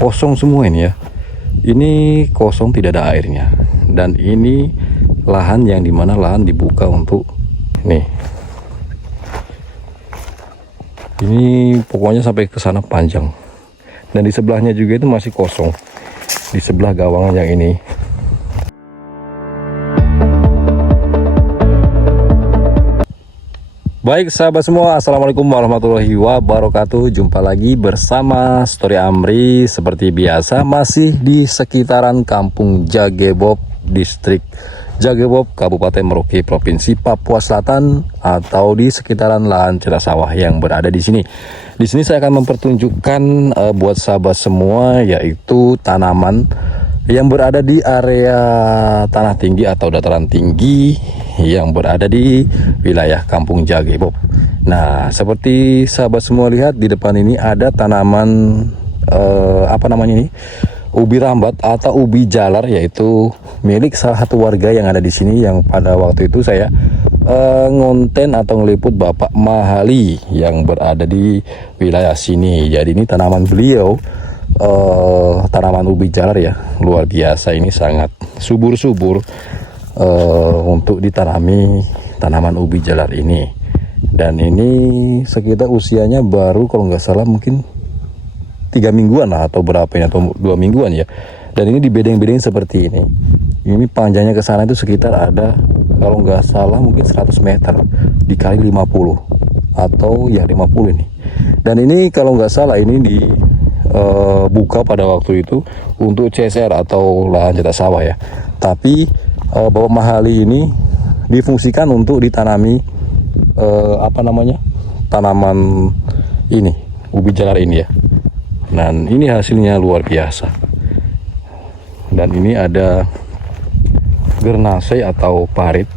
kosong semua ini ya. Ini kosong, tidak ada airnya. Dan ini lahan yang dimana lahan dibuka untuk nih. Ini pokoknya sampai ke sana panjang. Dan di sebelahnya juga itu masih kosong. Di sebelah gawangan yang ini. Baik sahabat semua, assalamualaikum warahmatullahi wabarakatuh. Jumpa lagi bersama Story Amri. Seperti biasa masih di sekitaran Kampung Jagebob, Distrik Jagebob, Kabupaten Merauke, Provinsi Papua Selatan, atau di sekitaran lahan cerah sawah yang berada di sini. Di sini saya akan mempertunjukkan buat sahabat semua, yaitu tanaman yang berada di area tanah tinggi atau dataran tinggi yang berada di wilayah Kampung Jagebob. Nah, seperti sahabat semua lihat di depan ini ada tanaman apa namanya ini? Ubi rambat atau ubi jalar, yaitu milik salah satu warga yang ada di sini, yang pada waktu itu saya ngonten atau ngeliput Bapak Mahali yang berada di wilayah sini. Jadi ini tanaman beliau, tanaman ubi jalar ya, luar biasa. Ini sangat subur-subur untuk ditanami tanaman ubi jalar ini. Dan ini sekitar usianya baru kalau nggak salah mungkin 3 mingguan lah, atau berapa ya, atau 2 mingguan ya. Dan ini di bedeng-bedeng seperti ini. Ini panjangnya ke sana itu sekitar ada, kalau nggak salah mungkin 100 meter dikali 50, atau ya 50 ini. Dan ini kalau nggak salah ini di buka pada waktu itu untuk CSR atau lahan cerah sawah ya. Tapi Bapak Mahali ini difungsikan untuk ditanami apa namanya, tanaman ini, ubi jalar ini ya. Dan ini hasilnya luar biasa. Dan ini ada gernase atau parit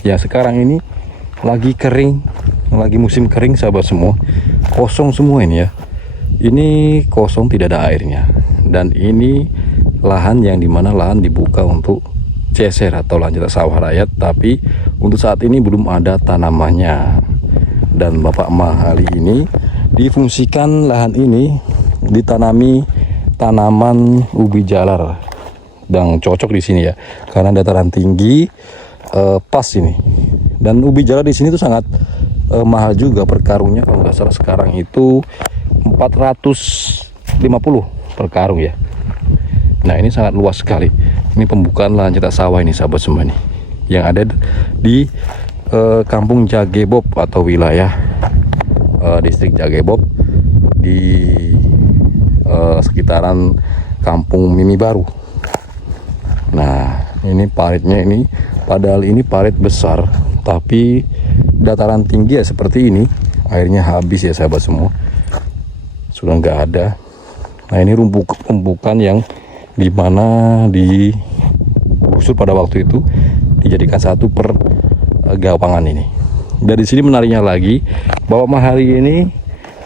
yang sekarang ini lagi kering, lagi musim kering sahabat semua. Kosong semua ini ya. Ini kosong, tidak ada airnya. Dan ini lahan yang dimana lahan dibuka untuk CSR atau lahan cerah sawah rakyat, tapi untuk saat ini belum ada tanamannya. Dan Bapak Mahali ini difungsikan lahan ini ditanami tanaman ubi jalar, dan cocok di sini ya, karena dataran tinggi, pas ini. Dan ubi jalar di sini tuh sangat mahal juga per karungnya, kalau nggak salah sekarang itu 450 per karung ya. Nah, ini sangat luas sekali. Ini pembukaan lahan cerah sawah ini sahabat semua nih, yang ada di Kampung Jagebob atau wilayah Distrik Jagebob, di sekitaran Kampung Mimi Baru. Nah, ini paritnya ini, padahal ini parit besar, tapi dataran tinggi ya seperti ini, airnya habis ya sahabat semua, sudah nggak ada. Nah, ini rumpukan yang dimana digusur pada waktu itu, dijadikan satu per gawangan ini. Dari sini menariknya lagi, Bapak Mahali ini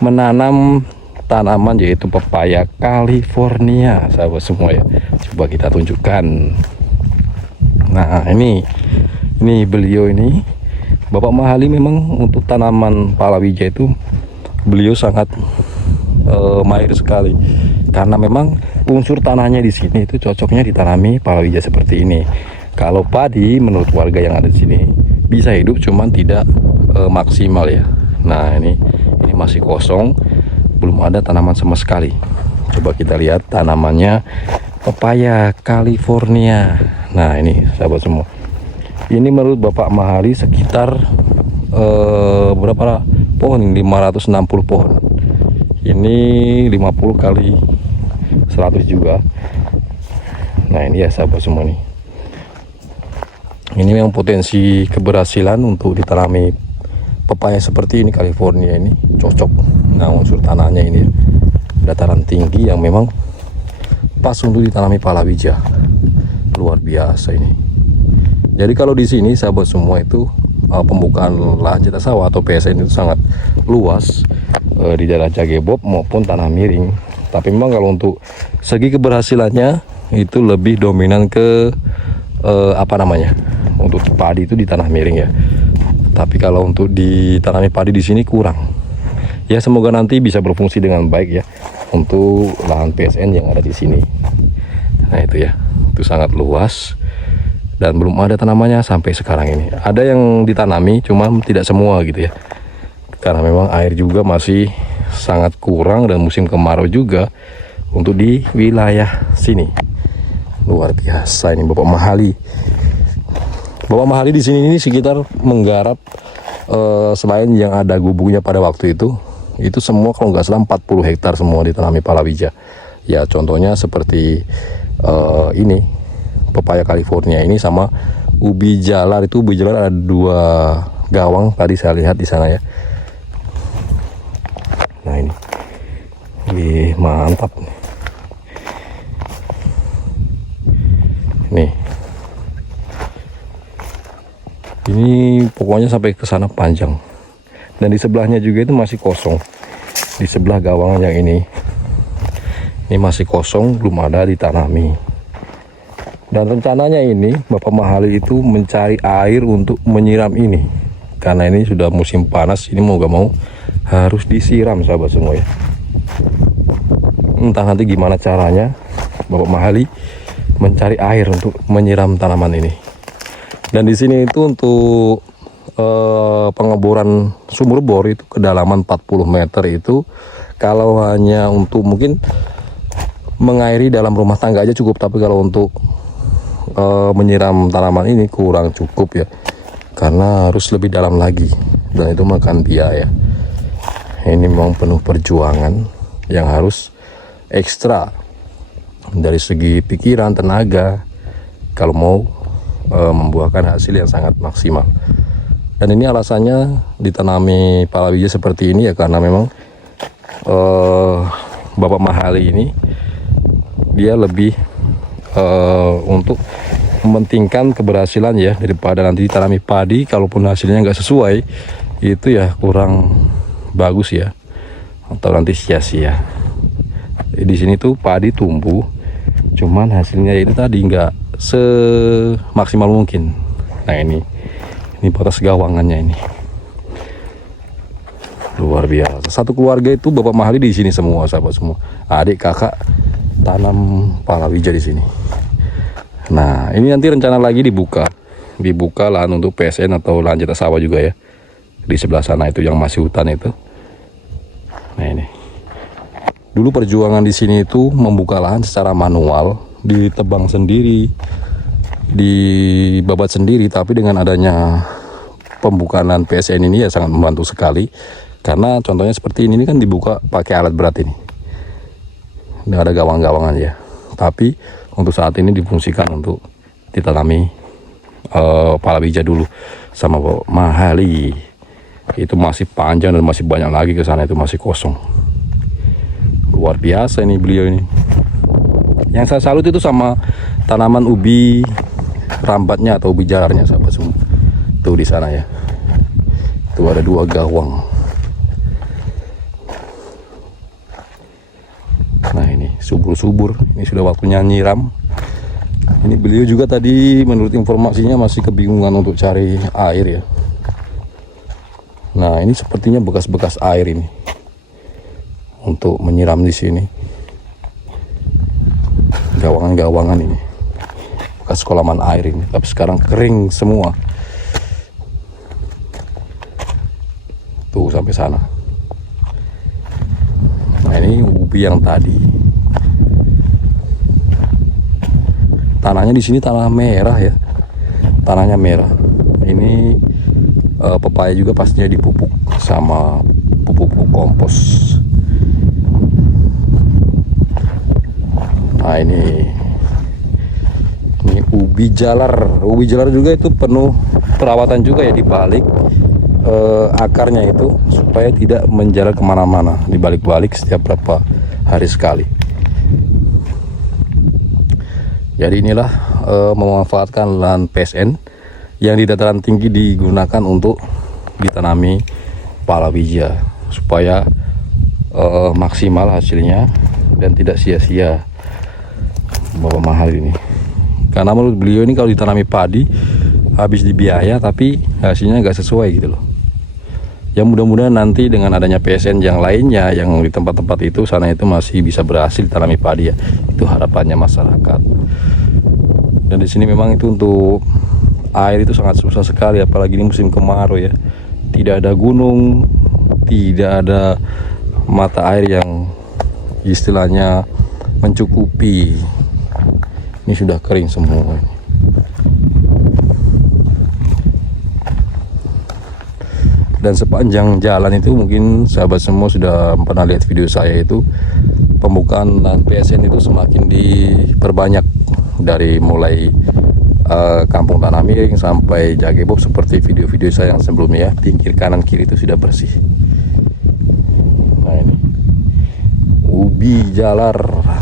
menanam tanaman yaitu pepaya California sahabat semua ya. Coba kita tunjukkan. Nah, ini beliau ini, Bapak Mahali memang untuk tanaman palawija itu beliau sangat mahir sekali, karena memang unsur tanahnya di sini itu cocoknya ditanami palawija seperti ini. Kalau padi menurut warga yang ada di sini bisa hidup, cuman tidak maksimal ya. Nah, ini masih kosong, belum ada tanaman sama sekali. Coba kita lihat tanamannya, pepaya California. Nah, ini sahabat semua, ini menurut Bapak Mahali sekitar berapa pohon? 560 pohon. Ini 50 kali 100 juga. Nah, ini ya sahabat semua nih. Ini memang potensi keberhasilan untuk ditanami pepaya seperti ini California ini cocok. Nah, unsur tanahnya ini dataran tinggi yang memang pas untuk ditanami palawija. Luar biasa ini. Jadi kalau di sini sahabat semua itu pembukaan lahan cerah sawah atau PSN itu sangat luas di daerah Jagebob maupun tanah miring. Tapi memang kalau untuk segi keberhasilannya itu lebih dominan ke apa namanya, untuk padi itu di tanah miring ya. Tapi kalau untuk ditanami padi di sini kurang. Ya, semoga nanti bisa berfungsi dengan baik ya. untuk lahan PSN yang ada di sini. Nah itu ya, itu sangat luas dan belum ada tanamannya sampai sekarang ini. Ada yang ditanami, cuma tidak semua gitu ya, karena memang air juga masih sangat kurang dan musim kemarau juga untuk di wilayah sini. Luar biasa ini Bapak Mahali. Bapak Mahali di sini ini sekitar menggarap selain yang ada gubuknya pada waktu itu semua kalau nggak salah 40 hektar semua ditanami palawija. Ya contohnya seperti ini pepaya California ini sama ubi jalar. Itu ubi jalar ada 2 gawang tadi saya lihat di sana ya. Nah ini, wih mantap nih. Ini pokoknya sampai ke sana panjang. Dan di sebelahnya juga itu masih kosong. Di sebelah gawang yang ini masih kosong, belum ada ditanami. Dan rencananya ini Bapak Mahali itu mencari air untuk menyiram ini, karena ini sudah musim panas. Ini mau gak mau harus disiram sahabat semua ya. Entah nanti gimana caranya Bapak Mahali mencari air untuk menyiram tanaman ini. Dan di sini itu untuk pengeboran sumur bor itu kedalaman 40 meter itu kalau hanya untuk mungkin mengairi dalam rumah tangga aja cukup, tapi kalau untuk menyiram tanaman ini kurang cukup ya, karena harus lebih dalam lagi dan itu makan biaya. Ini memang penuh perjuangan yang harus ekstra dari segi pikiran, tenaga kalau mau membuahkan hasil yang sangat maksimal. Dan ini alasannya ditanami palawija seperti ini ya, karena memang Bapak Mahali ini dia lebih untuk mementingkan keberhasilan ya, daripada nanti ditanami padi kalaupun hasilnya nggak sesuai itu ya kurang bagus ya, atau nanti sia-sia. Di sini tuh padi tumbuh, cuman hasilnya itu tadi nggak semaksimal mungkin. Nah ini batas gawangannya ini luar biasa. Satu keluarga itu Bapak Mahali di sini semua sahabat semua, adik kakak tanam palawija di sini. Nah ini nanti rencana lagi dibuka lahan untuk PSN atau lahan jatah sawah juga ya, di sebelah sana itu yang masih hutan itu. Nah ini dulu perjuangan di sini itu membuka lahan secara manual, ditebang sendiri, dibabat sendiri, tapi dengan adanya pembukaan PSN ini ya sangat membantu sekali. Karena contohnya seperti ini kan dibuka pakai alat berat ini, nggak ada gawang-gawangan ya, tapi untuk saat ini difungsikan untuk ditanami palawija dulu sama Bapak Mahali. Itu masih panjang dan masih banyak lagi ke sana, itu masih kosong. Luar biasa ini beliau ini. Yang saya salut itu sama tanaman ubi rambatnya atau ubi jalarnya sahabat semua. Tuh di sana ya. Tuh ada 2 gawang. Nah ini subur-subur. Ini sudah waktunya nyiram. Ini beliau juga tadi menurut informasinya masih kebingungan untuk cari air ya. Nah ini sepertinya bekas-bekas air ini untuk menyiram di sini. Gawangan-gawangan ini bekas kolaman air ini, tapi sekarang kering semua. Tuh sampai sana. Nah ini ubi yang tadi. Tanahnya di sini tanah merah ya, tanahnya merah. Ini pepaya juga pastinya dipupuk sama pupuk kompos. Nah ini ubi jalar. Ubi jalar juga itu penuh perawatan juga ya, di balik akarnya itu supaya tidak menjalar kemana-mana, dibalik-balik setiap berapa hari sekali. Jadi inilah memanfaatkan lahan PSN yang di dataran tinggi digunakan untuk ditanami palawija supaya maksimal hasilnya dan tidak sia-sia Bapak Mahali ini. Karena menurut beliau ini kalau ditanami padi habis di biaya, tapi hasilnya nggak sesuai gitu loh. Ya mudah-mudahan nanti dengan adanya PSN yang lainnya yang di tempat-tempat itu sana itu masih bisa berhasil ditanami padi ya. Itu harapannya masyarakat. Dan di sini memang itu untuk air itu sangat susah sekali, apalagi ini musim kemarau ya. Tidak ada gunung, tidak ada mata air yang istilahnya mencukupi. Ini sudah kering semua. Dan sepanjang jalan itu mungkin sahabat semua sudah pernah lihat video saya itu, pembukaan lahan PSN itu semakin diperbanyak dari mulai Kampung Tanah Miring sampai Jagebob, seperti video-video saya yang sebelumnya ya. Pinggir kanan kiri itu sudah bersih. Nah ini ubi jalar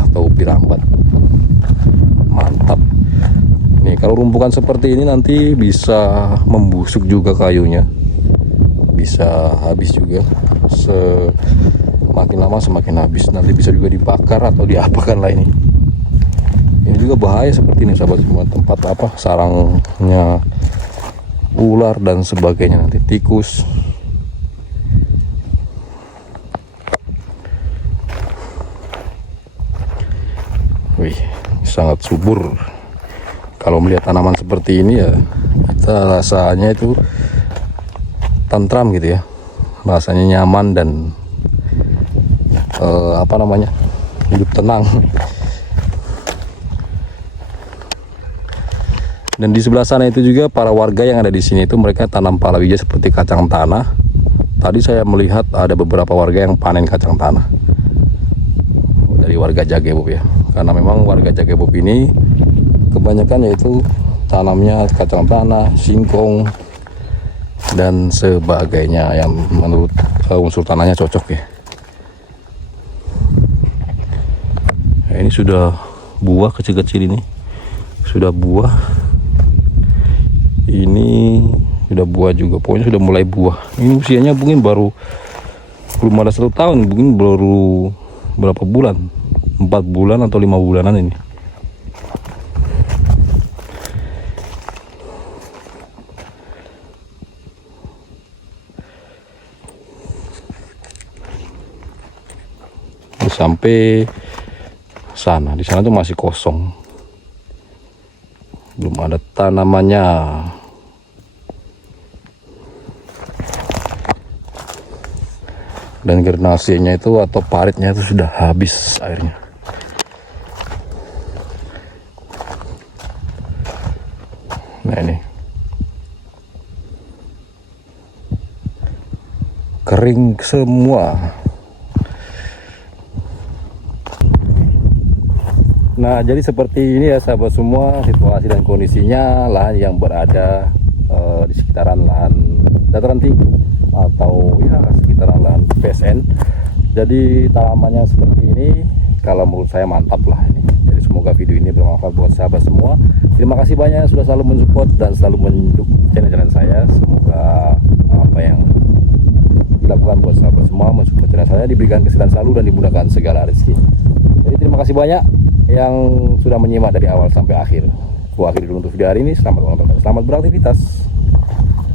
atau ubi rambat, mantap. Nih kalau rumpukan seperti ini nanti bisa membusuk juga kayunya, bisa habis juga, semakin lama semakin habis, nanti bisa juga dibakar atau diapakan lah ini. Ini juga bahaya seperti ini sahabat semua, tempat apa sarangnya ular dan sebagainya, nanti tikus. Wih, sangat subur. Kalau melihat tanaman seperti ini ya, kita rasanya itu tentram gitu ya, rasanya nyaman dan hidup tenang. Dan di sebelah sana itu juga para warga yang ada di sini itu mereka tanam palawija seperti kacang tanah. Tadi saya melihat ada beberapa warga yang panen kacang tanah dari warga Jagebob ya, karena memang warga Jagebob ini kebanyakan yaitu tanamnya kacang tanah, singkong dan sebagainya yang menurut unsur tanahnya cocok ya. Nah, ini sudah buah kecil-kecil, ini sudah buah, ini sudah buah juga, pokoknya sudah mulai buah. Ini usianya mungkin baru belum ada 1 tahun, mungkin baru berapa bulan, 4 bulan atau 5 bulanan ini. Sampai sana, di sana tuh masih kosong, belum ada tanamannya. Dan granasinya itu atau paritnya itu sudah habis airnya. Nah ini kering semua. Nah jadi seperti ini ya sahabat semua situasi dan kondisinya lahan yang berada di sekitaran lahan dataran tinggi atau ya sekitaran lahan PSN. Jadi tanamannya seperti ini, kalau menurut saya mantap lah ini. Jadi semoga video ini bermanfaat buat sahabat semua. Terima kasih banyak sudah selalu mensupport dan selalu mendukung channel-channel saya. Semoga apa yang dilakukan buat sahabat semua, mensupport channel saya, diberikan kesehatan selalu dan dimudahkan segala rezeki. Jadi terima kasih banyak yang sudah menyimak dari awal sampai akhir. Gua akhiri dulu untuk video hari ini. Selamat beraktivitas.